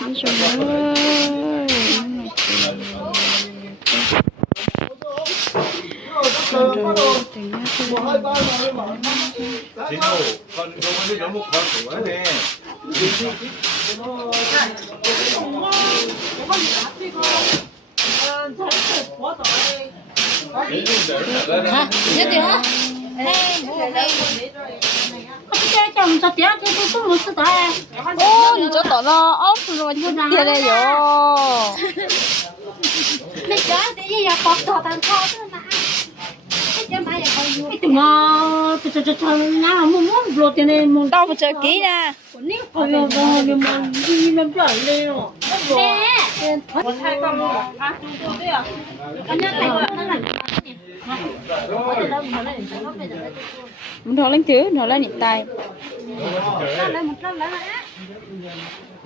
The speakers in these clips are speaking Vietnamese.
Nói chung nữa. Rồi tình nhá con đi đóng một con của ấy nè. hả? Nhất điều hả? Chồng cho tiếc thì tôi không muốn sự tại. Ô,你就等了，我就跌了哟。你讲的也搞错蛋炒的嘛？cái mà cho nhà muốn lột tiền này muốn đâu mà chơi kỹ nè nếu còn nhiều rồi mà đi làm trở lên rồi nè một hai con à chúng tôi à anh nhớ này nó là mình thò lên chứ thò lên nhịp tay lên một lần nữa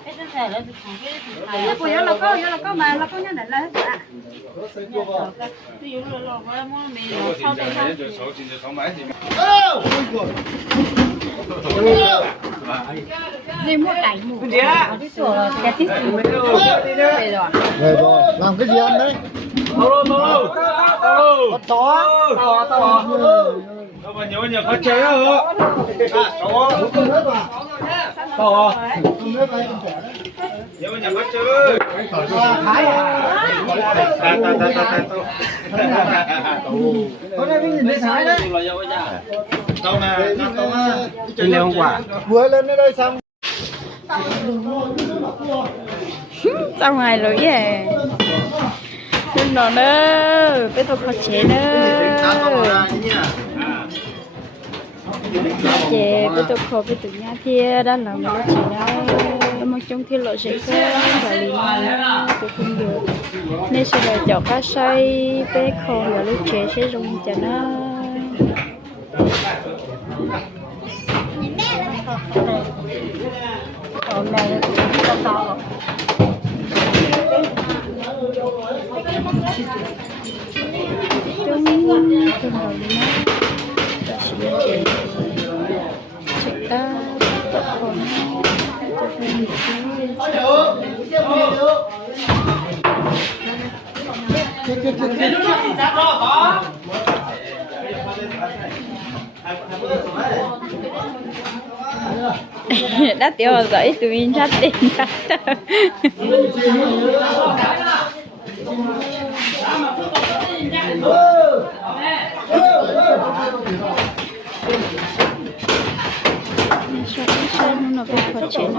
cái xe là cái của nó có mà nó có nhớ để lấy hết ví dụ là mì sau đây đây mua cảnh mù cái sổ là cái tít về rồi làm cái gì ăn đấy to đâu mà nhiều phát chơi hả to nhiều nhà phát chơi thái có đây cái gì đấy thái đấy đâu mà trên leo hôm qua vừa lên đến đây xong xong rồi rồi về đừng nói nữa bây giờ có chế nữa chế bây giờ có bây giờ nhà thì đã làm một chế đâu mà trong khi lộ sẽ có và lý tôi không được nên sẽ là chọn cá xay bé khô và lúc chế sẽ dùng cho nó còn này to to chúng tôi nói nó chị ta tập hồn cho mình đã tiêu giấy tụi mình ra tiền nó bị phát triển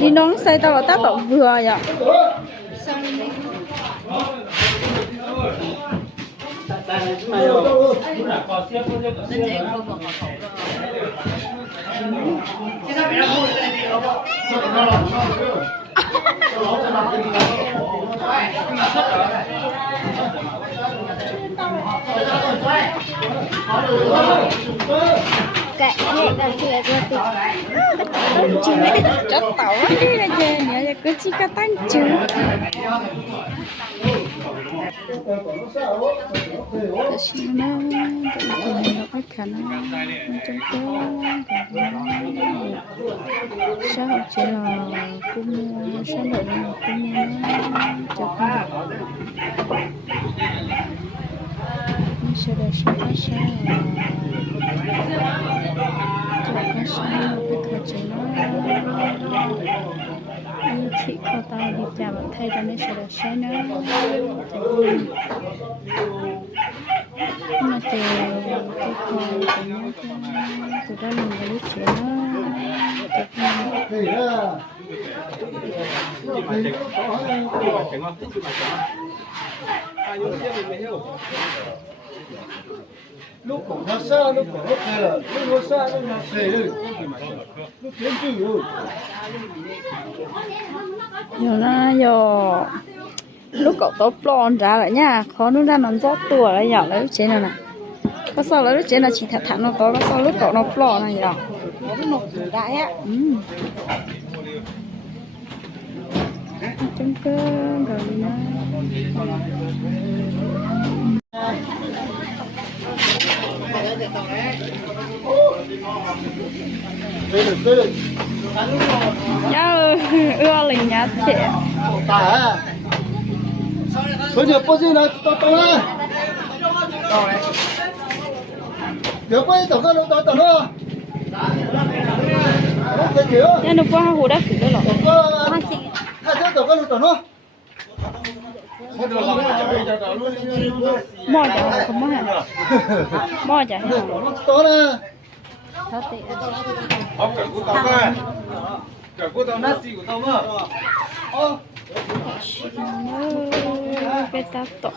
đi nón xây tao là tác động vừa vậy kệ hệ là chưa chất tàu đi là chơi nhớ cứ chỉ có tăng chứ nó có khả năng trong tôi sao chỉ là cung sao lại là cung cho con nó sẽ là sao cho cái sao cái chuyện nó như chị cô ta đi chào bạn thay cho nên sẽ là sao nữa mà từ cái khâu của nhau từ đó mình mới biết chuyện lúc cổ nó xa lúc cổ nó phê lúc nó xa lúc nó phê lúc kiếm chữ rồi nó giờ lúc cậu tốt plon ra lại nha khó nó ra nón rót tua lại nhỏ lấy trên này nè có sao lấy trên là chỉ thật thẳng nó có sao lúc cậu nó plon này nhỏ nó đại á Trong cơ rồi nó. Dạ ưa lình nhá thiệt. Bây giờ có gì nào tao á? Giờ có tao có tao nó. Nha nó qua hồ đã xử đó rồi. Hai tao có tao nó. Mò chả không mò hả? Mò chả hả? Tao nè. Sao tệ? Ông cả của tao cơ. Cả của tao nát xì của tao mà. Cái ta to.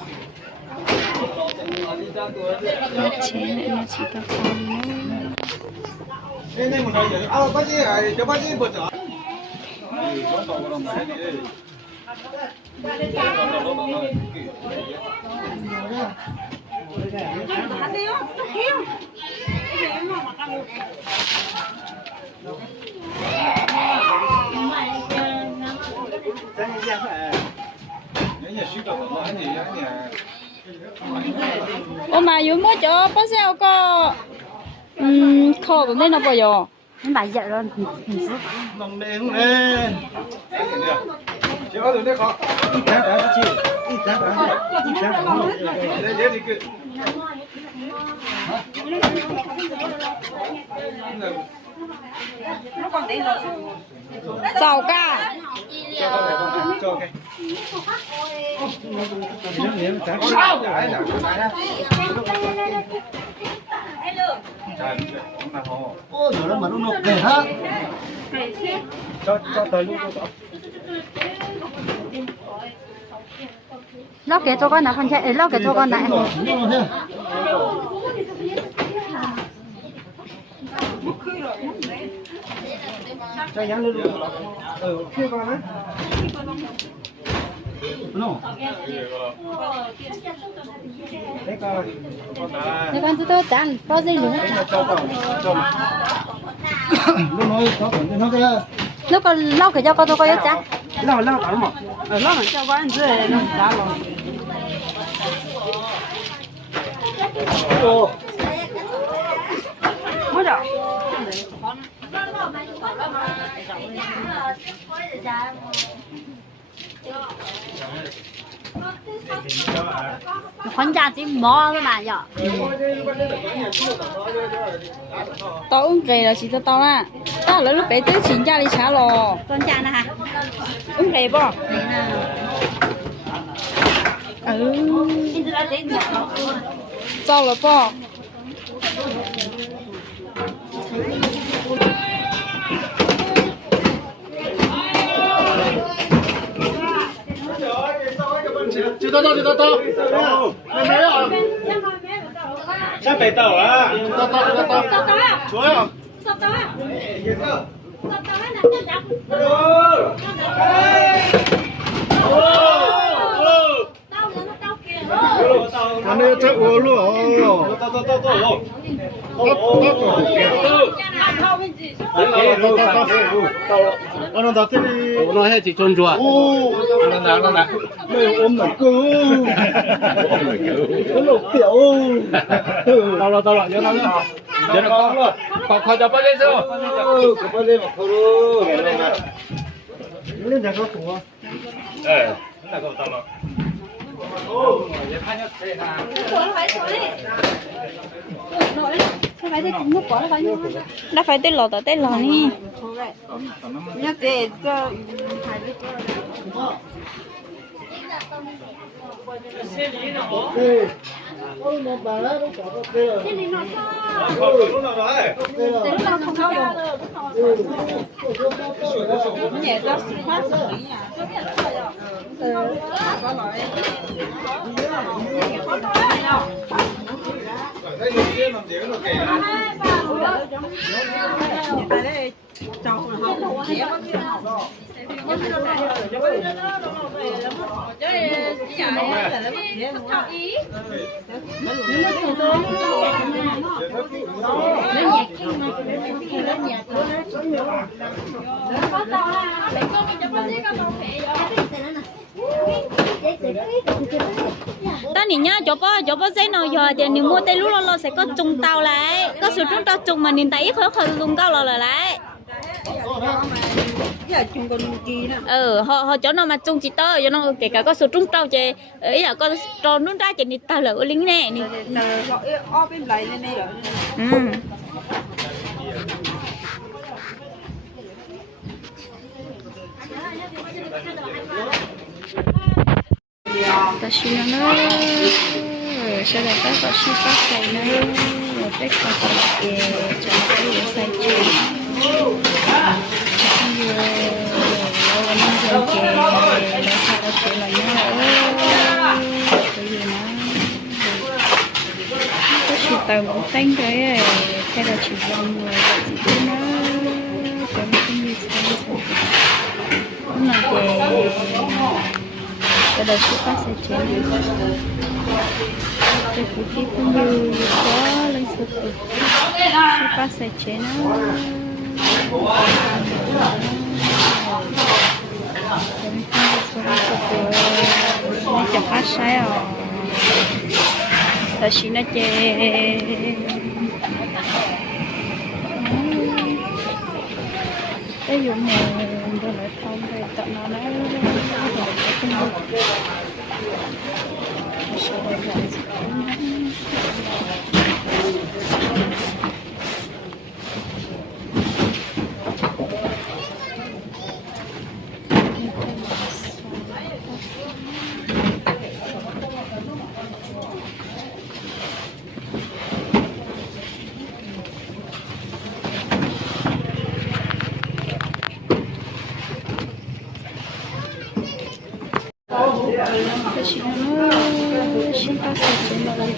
Chế này nó chỉ ta con nữa. Đây một cái có gì cho bác sĩ bớt rồi. Ô mà yếu mới cho bác sĩ có kho của nên nó bao giờ nó lại dậy rồi Nồng đen lên. Chỉ có được đấy khó. Ít tháng đã chị. Ít tháng đã. Đấy thì cứ. giàu cả Cho cái. Ôi rồi mà nó nộp về ha. Cho tới lúc đó. lóc cái cho con nào con chạy lóc cái cho con này Cho nhắn luôn. Chưa con á. Nó. Đấy coi. để con tôi chán có gì nữa Nó nói có còn nó cái. lúc con lóc cái cho con tôi có chán Lao tao mà. lóc cho con rồi nó đá rồi Ô. mới được con cha chỉ mò cái này nhở tao uống kề là chỉ tao à tao là lúc bé tới chín cha đi xả lò con cha nè hả uống kề bò sao là bò Chưa tao. Mày mấy à? Sao phải tàu à? Tao. Chúa à? Anh ấy chắc uống luôn. Nó đặt cái nó hay chỉ chôn chùa nó đã mày ôm nổi cơ nó lột tiểu tao rồi nhớ nó có khó cho bác lên chưa có bao giờ mà thôi luôn lên nhà có của là cậu tao mà. đã phải tên lò tới tên lò nè nhớ để cho ôi một bà đó có có kia Lúc nào đó ấy. nhẹ cho phát Đây đầu tiên làm gì nó kể. ta nhìn nhá chỗ bó giấy nào giờ thì nếu mua tay lúc lo sẽ có trùng tàu lại có sự trúng tàu trùng mà nhìn thấy ít khó dùng cao lò lại họ chỗ nào mà trùng chỉ tơ cho nó kể cả có sự trúng tàu chứ ấy là có tròn nút ra chỉ nhìn ta lỡ lính nè nè ta xin nó sẽ là các bác sĩ bác sĩ nó cái con cái cho nó cái gì sai chưa lâu năm rồi kì nó sao nó kì là nhá cái gì nó có chỉ tàu một thanh cái là chỉ vòng người chỉ cái nó cái không như sao nó cái đầu xuất phát sẽ chế cái vũ khí cũng như có lên xuất phát sẽ chế nó chụp phát sai à ta chỉ nó chế cái dụng này rồi lại không thì tận nó nói không được sau đó xin bác sĩ đến là cái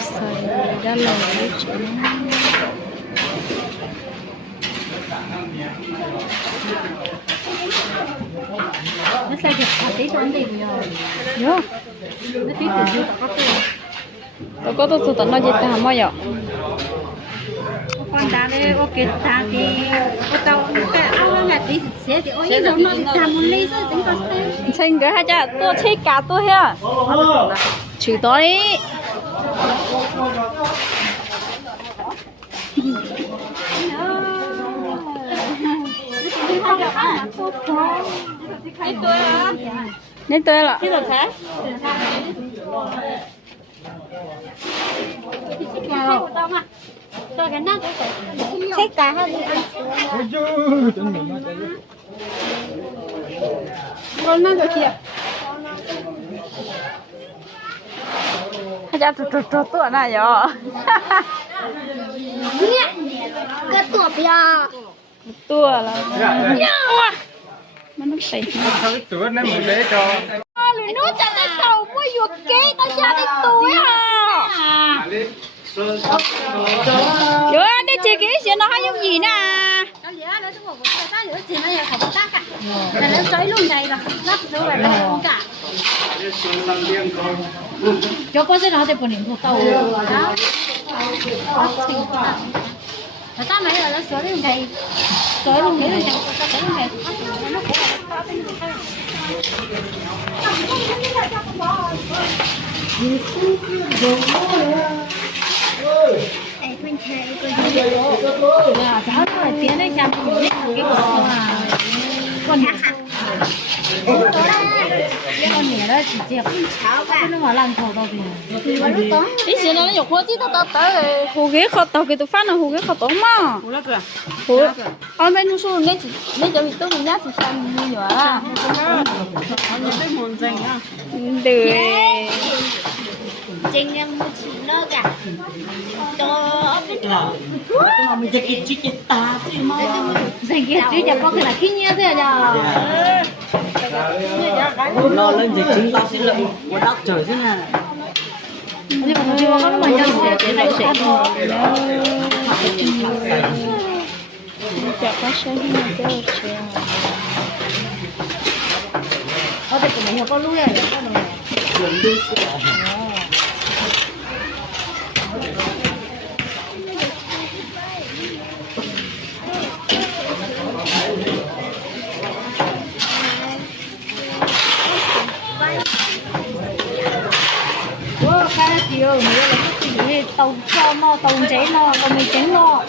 xài đã lâu rồi chứ nó sai cái tí toán gì rồi nhớ nó tí từ dưới tao có tôi tận nó gì ta không bao giờ con ta đây ok ta thì tao cái áo là tí sẽ thì ôi giờ nó thì ta muốn lấy rồi tính con xem cái hai cha tôi chơi cả tôi ha chỉ tôi đi nên tôi là cái gì thế tôi cái nào tôi cả hơn con nó kìa cha tụi này rồi cái tuột ya tua là nó xì tuổi nó mới để cho lùi nút cho cái tàu mới vượt kế tao ra cái túi à rồi đi chị cái chuyện nó hay giống gì nè nó sấy luôn này là lắp rồi là không cả cho có sẽ nói để bọn mình tàu đó ta mấy là nó sấy luôn này sấy luôn này sấy luôn này cháu rồi tiếng đấy chăm cái con con nhỉ đó chỉ chẹp nó mà làm thầu đâu thì ý chuyện nó nhục quá chứ tao tới hồ ghế khó tao cái tao phát là hồ ghế khó tao mà hồ ở bên số nên chỉ nên cho mình tôi mình nhá chỉ xem như nhỏ à từ trình em mua chỉ nó cả cho biết mà mìnhจะกินชิคกี้พายสิมา dành kia chứ chẳng có cái là khi nhớ thế à nó lên thì chính tao xin lợi của đắc trời thế này nhưng mà chưa có mà nhân sẽ để lại sẽ chả có sẽ như thế chứ ở đây của mình có lúa này chiều nữa là cái gì tàu cho nó tàu cháy nó còn mình cháy nó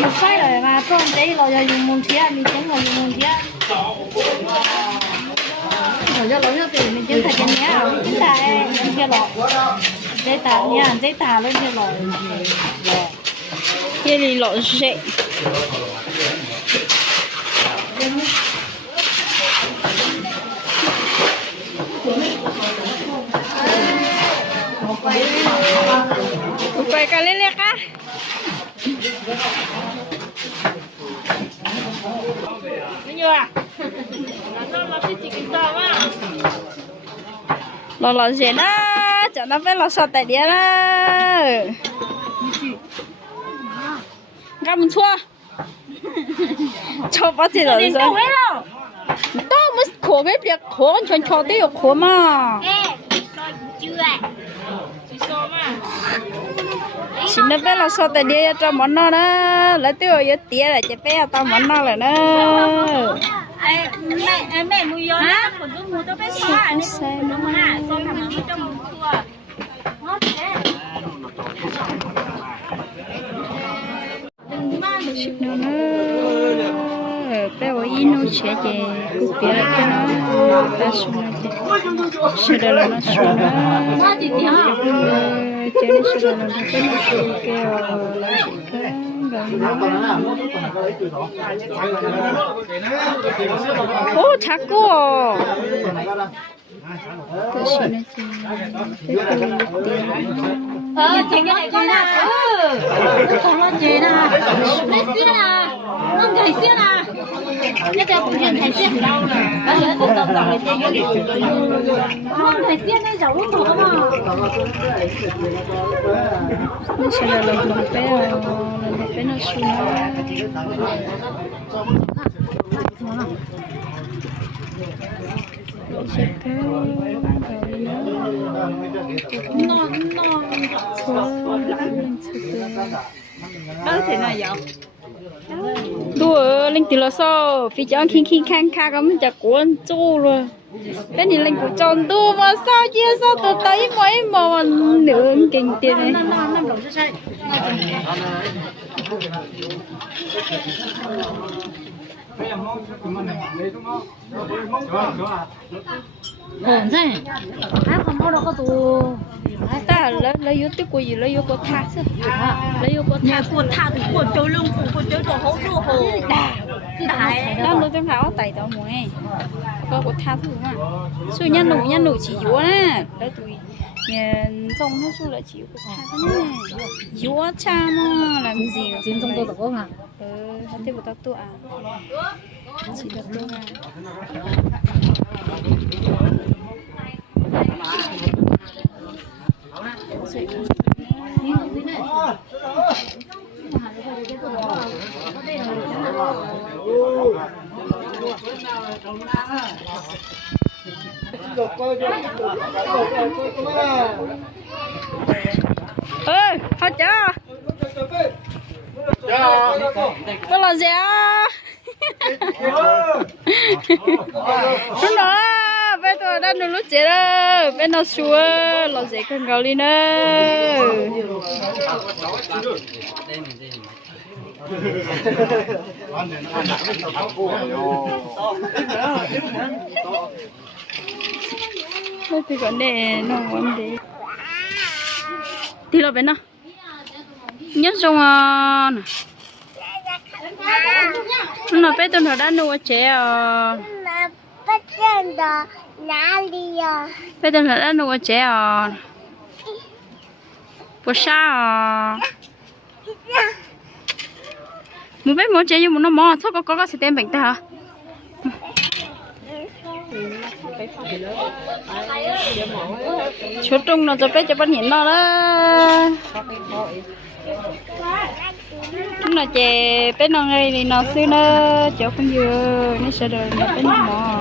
một sai rồi mà tàu cháy rồi giờ dùng môn thía mình cháy rồi dùng môn thía rồi giờ lỗi cho tiền mình cháy thật nhé chúng ta kia lọ giấy tờ nha giấy tờ lên kia lọ kia thì lọ dậy Upay ka lele ka. Lo gì đó, cho nó phải lo sao tại địa đó. Cầm chua. Cho bắt gì rồi? Tao mới khổ cái việc khổ con cho tí được khổ mà. Xin nó bé là sao tại đi cho món nó đó lấy tiêu ở tía là chỉ bé tao món nó là nó mẹ mua vô nó còn cứ mua tao bé xóa anh em đúng không hả con thằng nó trong một chua ngon thế xin nó bé ở in nó sẽ về cứ bé cho nó ta xuống nó sẽ đây là nó xuống nó chơi nó xuống nó cái nó xuống kêu là xuống cái ô chắc quá cái xin nó chơi chị cái này con nè con lo gì nè lấy xiên nè con gầy xiên nè cái kia cũng chuyện thấy xiên đâu nè bây giờ tôi tập tập để chơi con thấy xiên đây giàu lúc mà nó sẽ là lần bé nó xuống sẽ kéo đâu thế nào vậy đùa linh từ là sao phi chọn khinh khang kha có mình chả cuốn chu rồi cái gì linh của chọn đùa mà sao chia sao tôi thấy mấy mà nửa kinh tiền này hồn thế ai không mua đâu có tù ta lấy yếu tiếp của gì lấy yếu của tha chứ lấy yếu của tha của tha thì của chơi lưng của chơi đồ hấu đồ hồ đại đó nó trong thảo tay tao mua này có của tha thử mà số nhân nụ chỉ yếu nè đấy tụi trong nó số là chỉ của tha thôi nè yếu cha mà làm gì chính trong tôi có không à hết tiếp của tao tụi à chỉ được tụi à ơi hết chưa có là gì à đúng rồi bây giờ đang nấu lúc chế đó bên nó xua là gì cần gạo đi nữa thôi thì còn để nó vấn đề thì là bên nó nhớ trong nó bé tôi nó đã nuôi trẻ bây giờ nó đã nuôi trẻ bữa sao muốn biết muốn chơi nhưng mà nó mò thôi có sẽ tem bệnh ta hả Chú Trung nó cho bé cho bắt nhìn nó đó. Chúng nó chè bé nó ngay thì nó xưa nó chỗ không vừa nó sợ đời nó bé nó mò.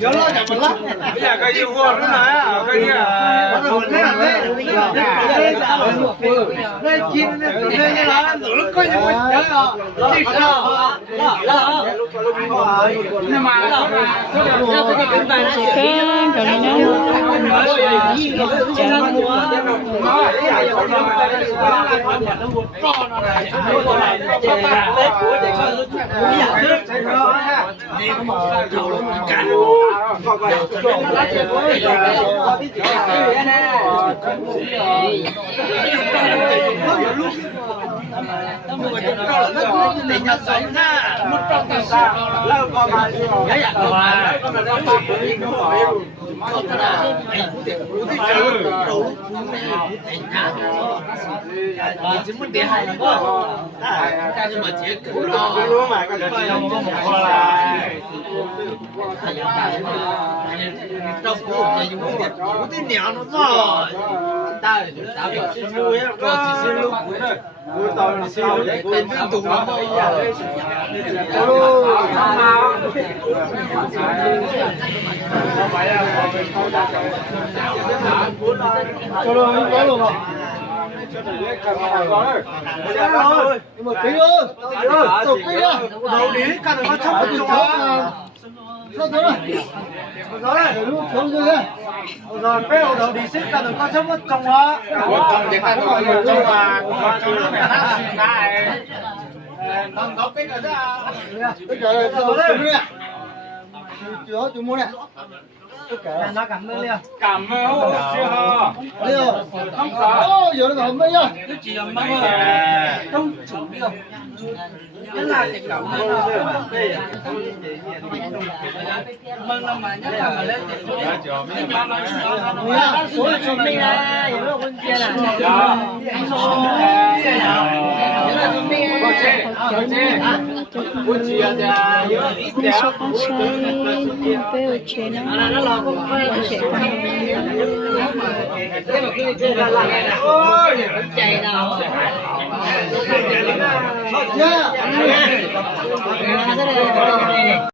Nhớ lo chặt một lắm. Bây giờ cái gì mua nó nói à, cái gì à, Không thế là thế. Đây chín này như là nó coi như mình nhớ rồi. nhưng mà Đầu đi cả nó chóc một chỗ. Sao thế rồi? Rồi, lúc xuống dưới đây. Rồi bé đầu đi xích cả nó chóc một chỗ á. Thằng góc cái rồi đó. Bây giờ sao đấy? Chưa chú mua nè. Nó cảm ơn liền. cảm ơn chưa Bây giờ không có giờ nó không mấy nhá. Cái gì mà không chủ được. Cái là cái cậu này mừng lắm mà nhất là mà lên số chuẩn bị là những cái quân kia là Cho con chơi bé ở trên nó con trẻ chạy nào Yeah.